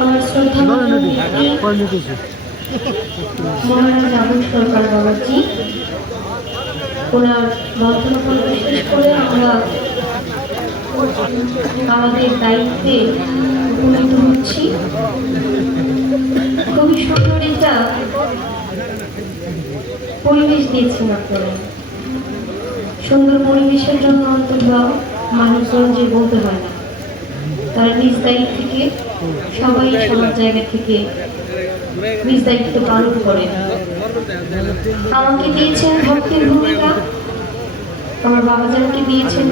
আমার শ্রদ্ধা মহারাজ আবুল সরকার বাবাজি ওনার বিশেষ করে আমরা আমাদের দায়িত্বে উপনীত হচ্ছি। খুবই সুন্দর এটা পরিবেশ দিয়েছেন আপনারা। সুন্দর পরিবেশের জন্য অন্তর্বা মানুষজন যে বলতে হয় না তারা নিজ দায়িত্ব থেকে সবাই সবার জায়গা থেকে নিজ দায়িত্ব পালন করে। আমাকে দিয়েছেন ভক্তির ভূমিকা। আমার বাবাজানকে দিয়েছেন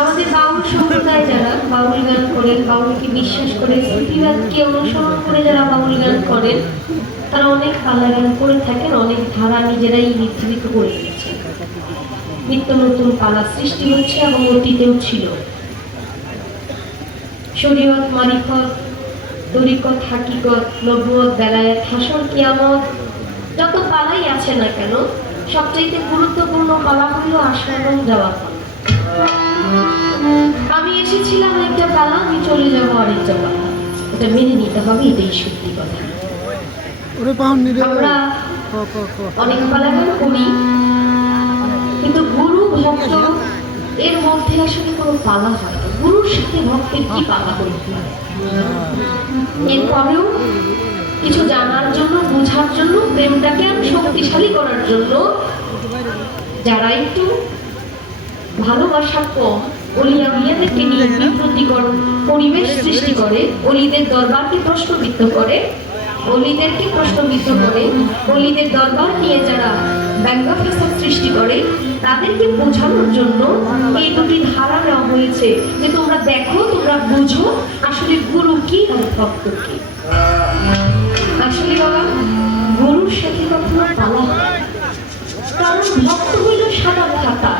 আমাদের বাউল সম্প্রদায় যারা বাউল গান করেন, বাউলকে বিশ্বাস করে, স্মৃতিবাদকে অনুসরণ করে যারা বাউল গান করেন, তারা অনেক পালা গান করে থাকেন, অনেক ধারা নিজেরাই নির্ধারিত করে নিত্য নতুন পালা সৃষ্টি হচ্ছে এবং অতীতেও ছিল। শরীয়ত মারিফত তরিকত হাকিকত নবুয়ত বেলায়েত হাসর কিয়ামত যত পালাই আছে না কেন সবচেয়ে গুরুত্বপূর্ণ পালা হলো আসা দেওয়া আমি এসেছিলাম একটা পালা আমি চলে যাব আরেকটা পালা এটা মেনে নিতে হবে এটাই সত্যি কথা। আমরা অনেক পালাগান করি কিন্তু গুরু ভক্ত এর মধ্যে আসলে কোনো পালা হয় গুরুর সাথে ভক্তের কি পালা করতে এরপরেও কিছু জানার জন্য বোঝার জন্য প্রেমটাকে আরও শক্তিশালী করার জন্য যারা একটু ভালোবাসা কম অলিয়া মিয়াদেরকে নিয়ে বিপ্রতিকর পরিবেশ সৃষ্টি করে অলিদের দরবারকে প্রশ্নবিদ্ধ করে অলিদেরকে প্রশ্নবিদ্ধ করে অলিদের দরবার নিয়ে যারা ব্যঙ্গাফেসার সৃষ্টি করে, তাদেরকে বোঝানোর জন্য এই দুটি ধারা নেওয়া হয়েছে যে তোমরা দেখো, তোমরা বুঝো, আসলে গুরু কি আর ভক্ত কি? আসলে বাবা, গুরুর সাথে কখনো পালা কারণ ভক্ত হইল সাদা খাতা।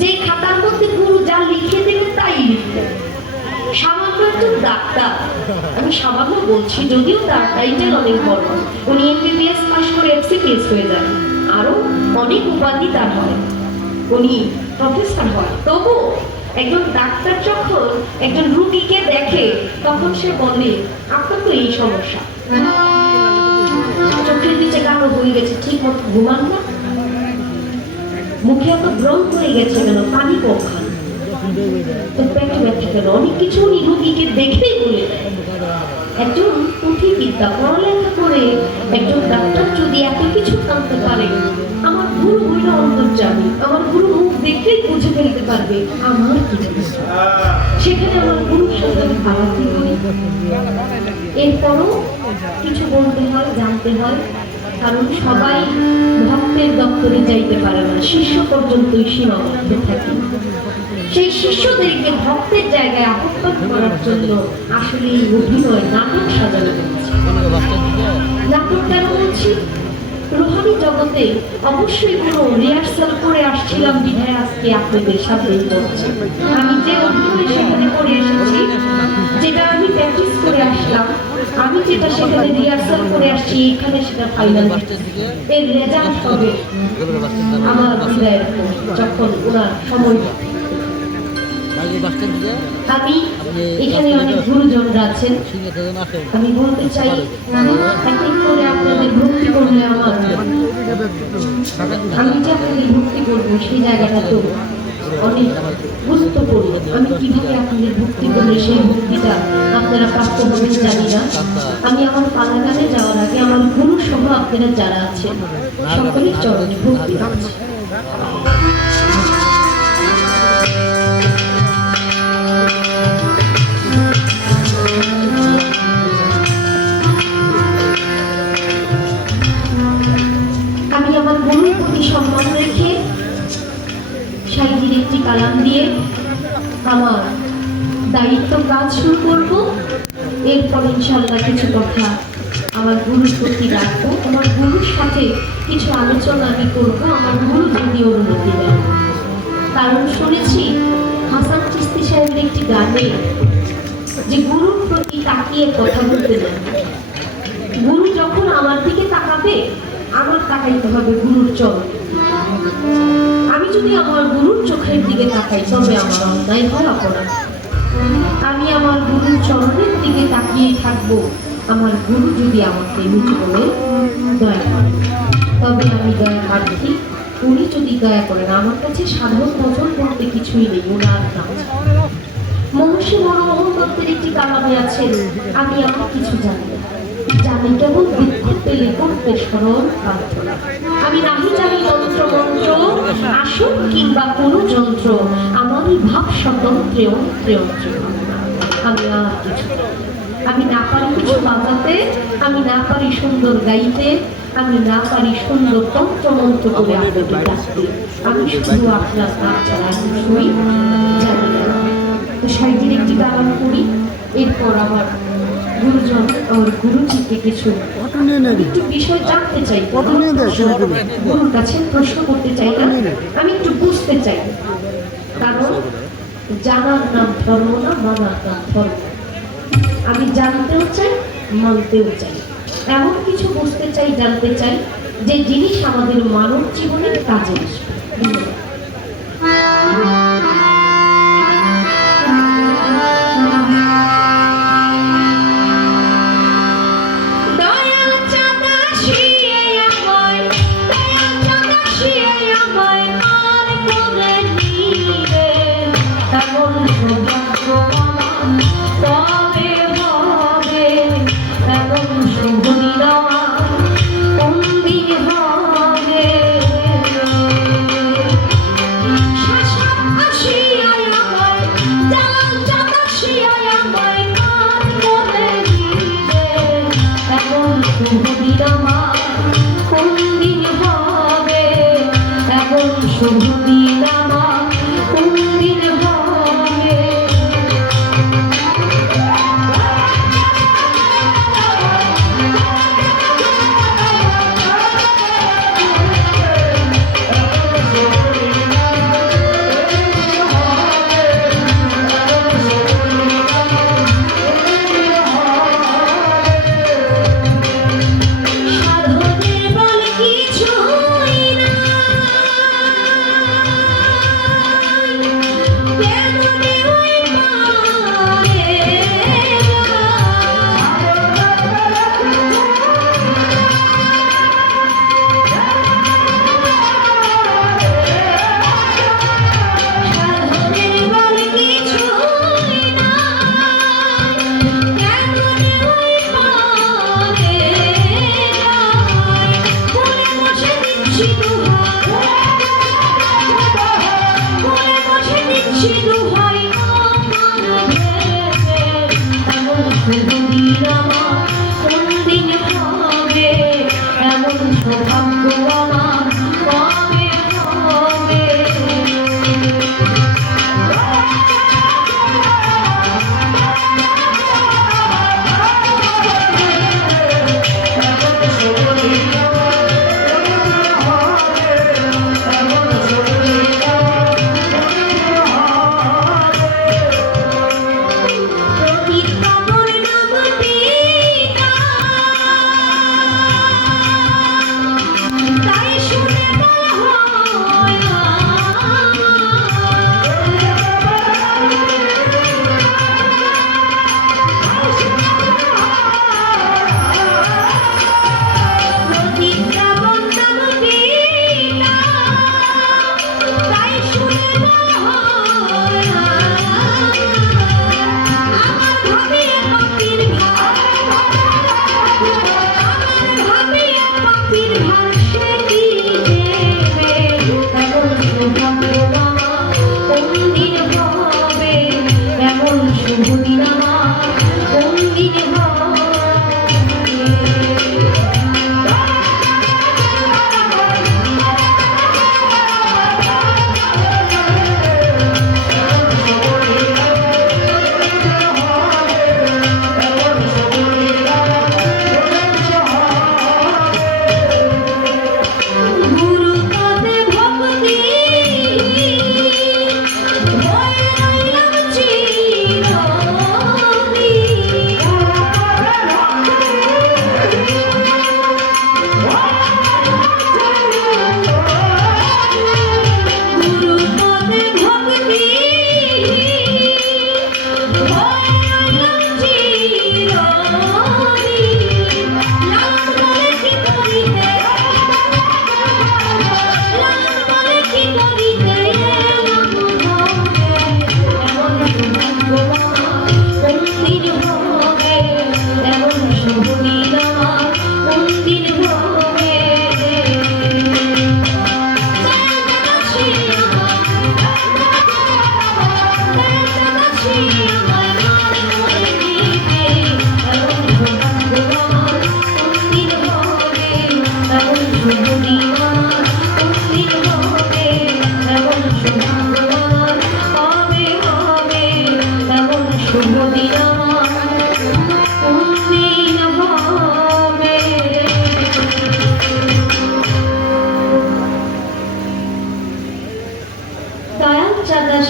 যে খাতার মধ্যে গুরু যা লিখে দেবে তাই লিখবে। সামান্য একজন ডাক্তার। আমি সামান্য বলছি, যদিও তার টাইটেল অনেক বড়। উনি এমবিবিএস পাস করে এফসিপিএস হয়ে যান। আরও অনেক উপাধি তার হয়। উনি প্রফেসর হয়। তবু একজন ডাক্তার যখন একজন রুগীকে দেখে, তখন সে বলে, আপনার তো এই সমস্যা। চোখের নিচে কালো হয়ে গেছে, ঠিক মতো ঘুমান না। মুখে এত ব্রণ হয়ে গেছে কেন পানি কম খান তো পেটে ব্যথা কেন? অনেক কিছু উনি রুগীকে দেখেই বলে দেয়। একজন পুঁথিবিদ্যা পড়ালেখা করে। একজন ডাক্তার যদি এত কিছু জানতে পারে, আমার গুরু হইল অন্তর্জামী আমার গুরু মুখ দেখলেই বুঝে ফেলতে পারবে আমার কি সেখানে আমার গুরুর সাথে আমি এরপরও কিছু বলতে হয়, জানতে হয়, কারণ সবাই ভক্তের দপ্তরে যাইতে পারে না। শিষ্য পর্যন্তই সীমাবদ্ধ থাকে। সেই শিষ্যদেরকে ভক্তের জায়গায় আহ্বান করার জন্য আসলে এই অভিনয় নাটক সাজানো হয়েছে। নাটক কেন বলছি রুহানি জগতে অবশ্যই কোনো রিহার্সাল করে আসছিলাম বিধায় আজকে আপনাদের সাথে আমি যে অভিনয় সেখানে করে এসেছি, যেটা আমি প্র্যাকটিস করে আসলাম, আমি যেটা সেখানে রিহার্সাল করে আসছি, এখানে সেটা ফাইনাল এর রেজাল্ট হবে আমার যখন ওনার সময়। আমি এখানে অনেক গুরুজনরা আছেন আমি বলতে চাই করে আপনাদের ভক্তি করলে আমার আমি যে আপনাদের ভক্তি করব সেই জায়গাটা তো অনেক গুরুত্বপূর্ণ আমি কীভাবে আপনাদের ভক্তি করলে সেই ভক্তিটা আপনারা প্রাপ্ত হবেন জানি না আমি আমার পালাগানে যাওয়ার আগে আমার গুরু সহ আপনারা যারা আছেন সকলের চরণে ভক্তি করছি তাকিয়ে কথা বলতে দেন গুরু যখন আমার দিকে তাকাবে, আমার তাকাইতে হবে গুরুর চরণ আমি যদি আমার গুরুর চোখের দিকে তাকাই, তবে আমার অন্যায় হয় অপরাধ। আমি আমার গুরুর চরণের দিকে তাকিয়ে থাকব। আমার গুরু যদি আমাকে নিচু বলে দয়া করেন তবে আমি দয়া প্রার্থী। উনি যদি দয়া করেন, আমার কাছে সাধারণ নজর বলতে কিছুই নেই, ওনার নাম। একটি কালামে আছে আমি আমার কিছু জানি না। জানি কেবল দুঃখ পেলে করতে স্মরণ আমি নাহি জানি মন্ত্র মন্ত্র কিংবা কোনো যন্ত্র আমারই ভাব স্বতন্ত্রে অন্ত্রে অন্ত্রে আমি আর কিছু আমি না পারি কিছু বাজাতে আমি না পারি সুন্দর গাইতে আমি না পারি সুন্দর তন্ত্র মন্ত্র করে আপনাকে ডাকতে। আমি শুধু আপনার নাম ছাড়া কিছুই জানি। না তো সাইডের একটি গান করি। এরপর আমার গুরুজন আমার গুরুজিকে কিছু একটু বিষয় জানতে চাই গুরুর কাছে প্রশ্ন করতে চাই না। আমি একটু বুঝতে চাই। কারণ জানার নাম ধর্ম না মানার নাম ধর্ম। আমি জানতেও চাই মানতেও চাই। এমন কিছু বুঝতে চাই জানতে চাই যে জিনিস আমাদের মানব জীবনে কাজে আসবে। ধন্যবাদ।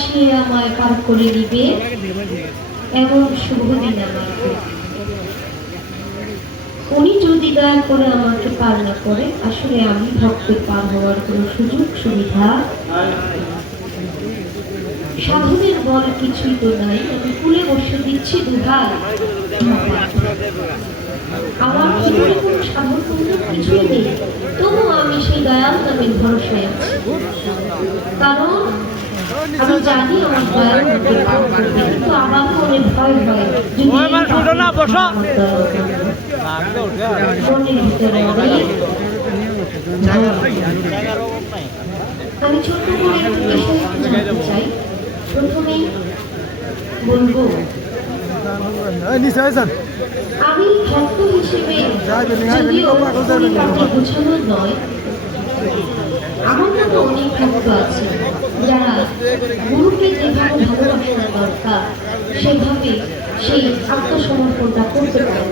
সে আমায় পার করে নিবে। এমন শুভ দিন আমার উনি যদি দয়া করে আমাকে পার না করে, আসলে আমি ভক্তের পার হওয়ার কোনো সুযোগ সুবিধা সাধনের বল কিছুই তো নাই। আমি কুলে বসে দিচ্ছি দুধার আমার জীবনে কোনো সাধন কিছুই নেই। তবুও আমি সেই দয়াল নামের ভরসায় আছি। কারণ আমি জানি আমাকে কিন্তু আমার মনে ভয় হয় যদি না, বসো। অনেক। আমি ছোট্ট করে বিষয় চাই প্রথমেই বলব আমি ভক্ত হিসেবে যদিও বাবা, কোথায় যাবে না? পরিবারকে বোঝানো নয় আমার মতো অনেক ভক্ত আছে যারা গুরুকে যেভাবে ভালোবাসা দরকার, সেভাবে সেই আত্মসমর্পণটা করতে পারে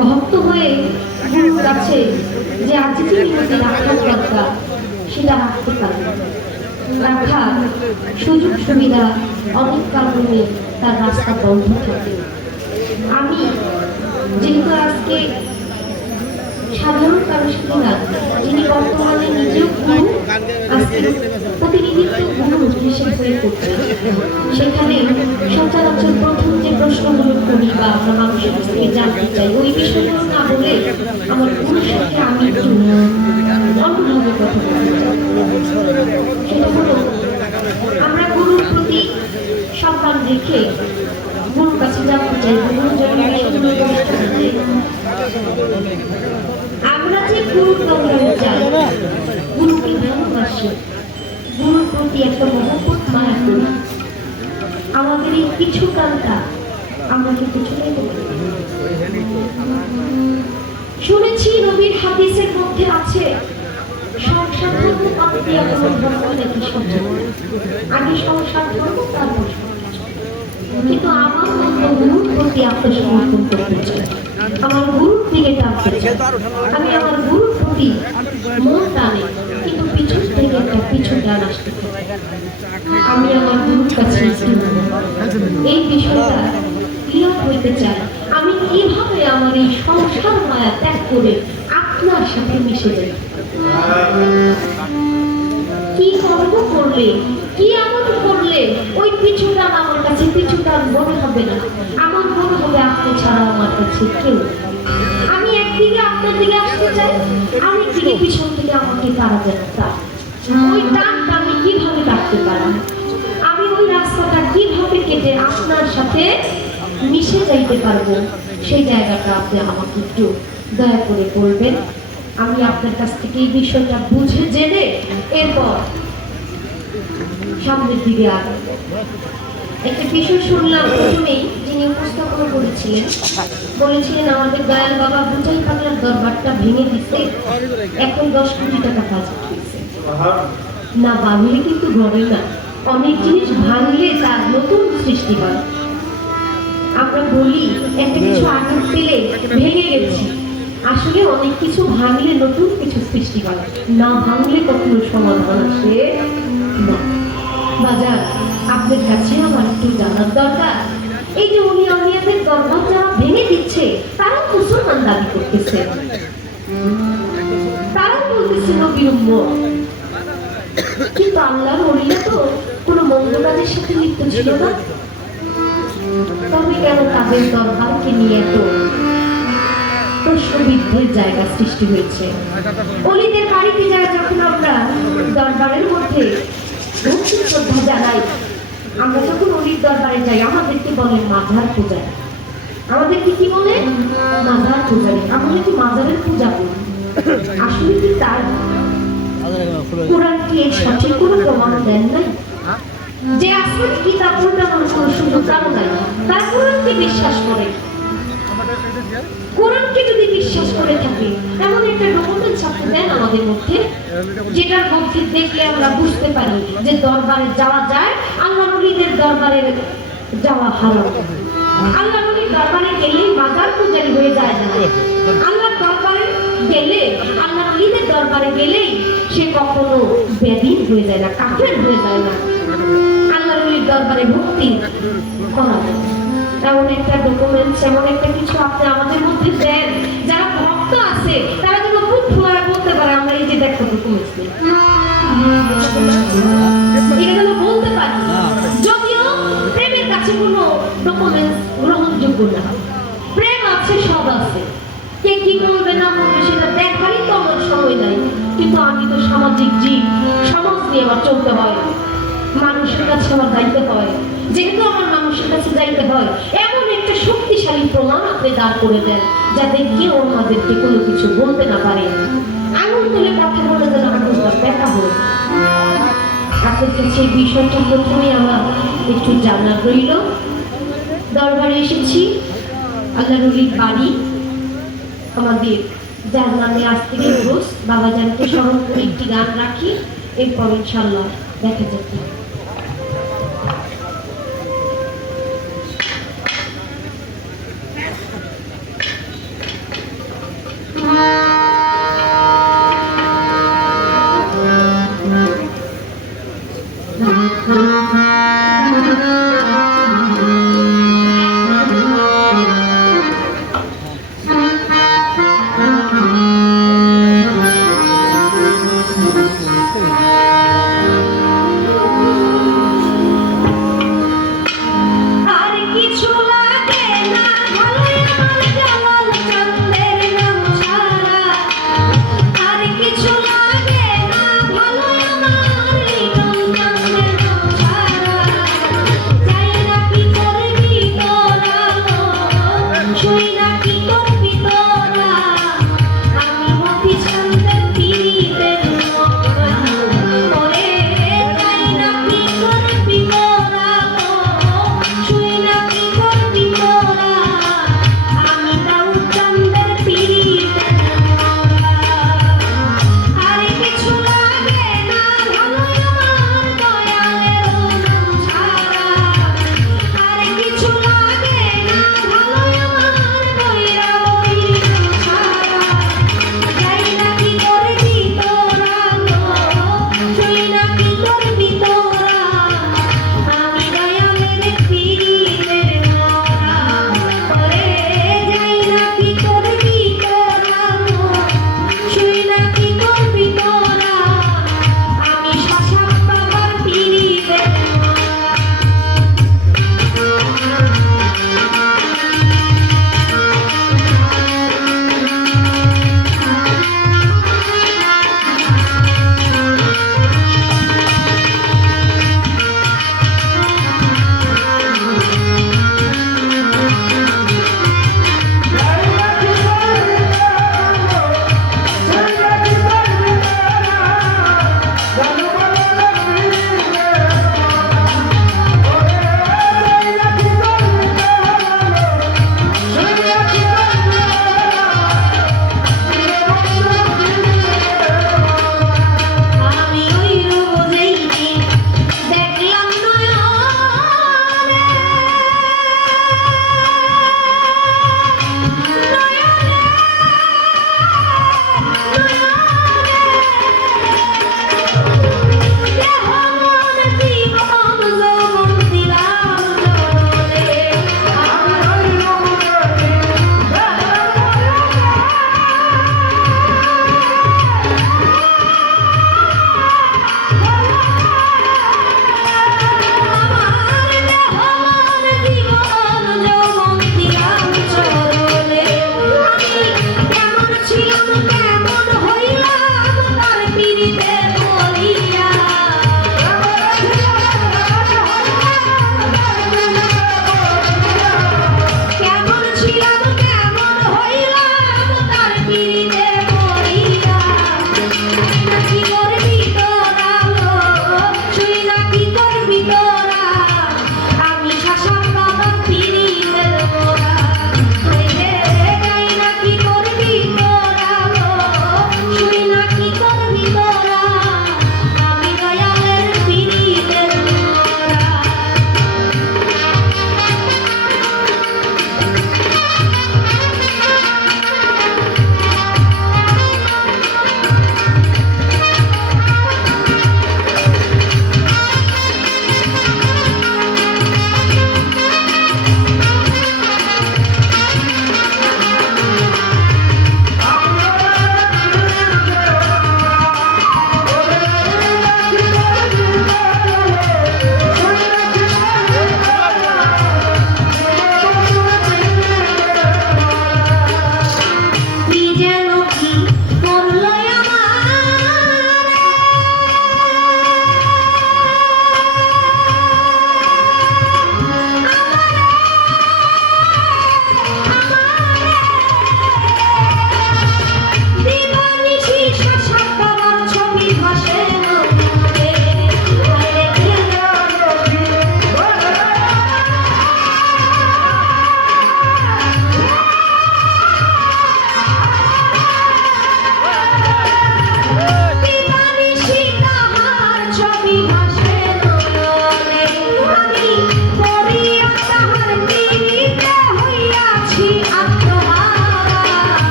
ভক্ত হয়ে গুরুর কাছে যে আজকে নিয়তি রাখার দরকার, সেটা রাখতে পারে না। রাখার সুযোগ সুবিধা অনেক কারণে তার রাস্তা বন্ধ থাকে আমি যেহেতু আজকে সাধারণ কারও সাথে না। যিনি বর্তমানে নিজেও সেখানে প্রথম যে প্রশ্নগুলো করি বা আমরা আমরা গুরুর প্রতি সম্মান রেখে আমরা যে গুরুর দরবারে যাই গুরুকে ভালোবাসি? গুরুর প্রতি একটা মহব্বত মায়া করি আমাদের এই কিছু কালটা আমরা কিন্তু চলে শুনেছি নবীর হাদিসের মধ্যে আছে, সংসার ধর্ম আত্মীয় আগে সংসার ধর্ম, তারপর। কিন্তু আমার গুরুর প্রতি আত্মসমর্পণ করতে চাই। আমার গুরুর দিকে আমি আমার গুরুর প্রতি মন টানে, কিন্তু পিছন থেকে একটা পিছন টান আসতে আমি আমার গুরুর কাছে এই বিষয়টা ক্লিয়ার হইতে চাই। আমি কীভাবে আমার এই সংসার মায়া ত্যাগ করে আপনার সাথে মিশে যাই? কি কর্ম করলে? কি এমন করলে? ওই পিছুটা আমার কাছে পিছুটা মনে হবে না। আমার মনে হবে আপনি ছাড়া আমার কাছে কেউ। আমি একদিকে আপনার দিকে আসতে চাই আমি একদিকে পিছন থেকে আমাকে তারা যেন ওই টানটা আমি কীভাবে কাটতে পারি আমি ওই রাস্তাটা কীভাবে কেটে আপনার সাথে মিশে যাইতে পারব? সেই জায়গাটা আপনি আমাকে একটু দয়া করে বলবেন। আমি আপনার কাছ থেকে এই বিষয়টা বুঝে জেনে এরপর সামনের দিকে আগাবো। একটা বিষয় শুনলাম প্রথমেই যিনি উপস্থাপনা করেছিলেন। বলেছিলেন, আমাদের দয়াল বাবা বুঝাই পাগলার দরবারটা ভেঙে দিতে এখন দশ কোটি টাকা কাজ না ভাঙলে কিন্তু গড়ে না। অনেক জিনিস ভাঙলে তার নতুন সৃষ্টি হয়। আমরা বলি, একটা কিছু আঘাত পেলে ভেঙে গেছি। আসলে অনেক কিছু ভাঙলে নতুন কিছু সৃষ্টি হয় না ভাঙলে কখনো সমাধান আসে না। বাজার, আপনার কাছে আমার একটু জানার দরকার। এই যে উনি অনিয়াদের দরবার ভেঙে দিচ্ছে, তারা মুসলমান দাবি করতেছে। তারা বলতেছে নবীর কিন্তু আল্লাহর অলিয়া তো কোনো মন্দ সাথে লিপ্ত ছিল না। তবে কেন তাদের দরবারকে নিয়ে এত প্রশ্নবিদ্ধের জায়গা সৃষ্টি হয়েছে। অলিদের বাড়িতে যায় যখন আমরা দরবারের মধ্যে ভক্তি শ্রদ্ধা জানাই, আমরা যখন অলির দরবারে যাই, আমাদেরকে বলেন মাঝার পূজারী আমাদেরকে কি বলে? মাঝার পূজারী আমরা কি মাজারের পূজা করি? আসলে কি তাই কোরআন কি এর সঠিক কোনো প্রমাণ দেন নাই? যে আসমানি কিতাব উল্টানোর কোনো সুযোগ নাই। তার কোরআনকে বিশ্বাস করে। কোরআনকে যদি বিশ্বাস করে থাকে, এমন একটা ডকুমেন্টস আপনি দেন আমাদের মধ্যে, যেটার মধ্যে দেখলে আমরা বুঝতে পারি যে দরবারে যাওয়া যায়, আল্লাহ নবীদের দরবারে যাওয়া হারাম আল্লাহ নবীর দরবারে গেলেই মাজার পূজারি হয়ে যায় না। আল্লাহ দরবারে গেলে, আল্লাহ নবীদের দরবারে গেলেই সে কখনো বেদিন হয়ে যায় না, কাফের হয়ে যায় না। আল্লাহ রলির দরবারে ভক্তি করা যায়। এমন একটা ডকুমেন্টস এমন একটা কিছু আপনি আমাদের মধ্যে দেন। যারা ভক্ত আছে, তারা যেন খুব খোলা বলতে পারে, আমরা এই যে দেখো ডকুমেন্টস এটা যেন বলতে পারি। যদিও প্রেমের কাছে কোনো ডকুমেন্টস গ্রহণযোগ্য না। প্রেম আছে, সব আছে। কে কি বলবে না বলবে সেটা দেখারই তো আমার সময় নাই। কিন্তু আমি তো সামাজিক জীব, সমাজ নিয়ে আমার চলতে হয়। মানুষের কাছে আমার দায়িত্ব হয়। যেহেতু আমার মানুষের কাছে যাইতে হয়, এমন একটা শক্তিশালী প্রমাণ আপনি দাঁড় করে দেন, যাতে কেউ আমাদেরকে কোনো কিছু বলতে না পারে। আঙুল তুলে কথা বলে যেন আঙুলটা ব্যথা হয়ে। আপনার কাছে এই বিষয়টা প্রথমে আমার একটু জানার রইল। দরবারে এসেছি। আল্লাহ রুলির বাড়ি আমাদের যার নামে আজ থেকে রোজ বাবা জানকে স্মরণ করে একটি গান রাখি। এরপর ইনশাল্লাহ দেখা যাবে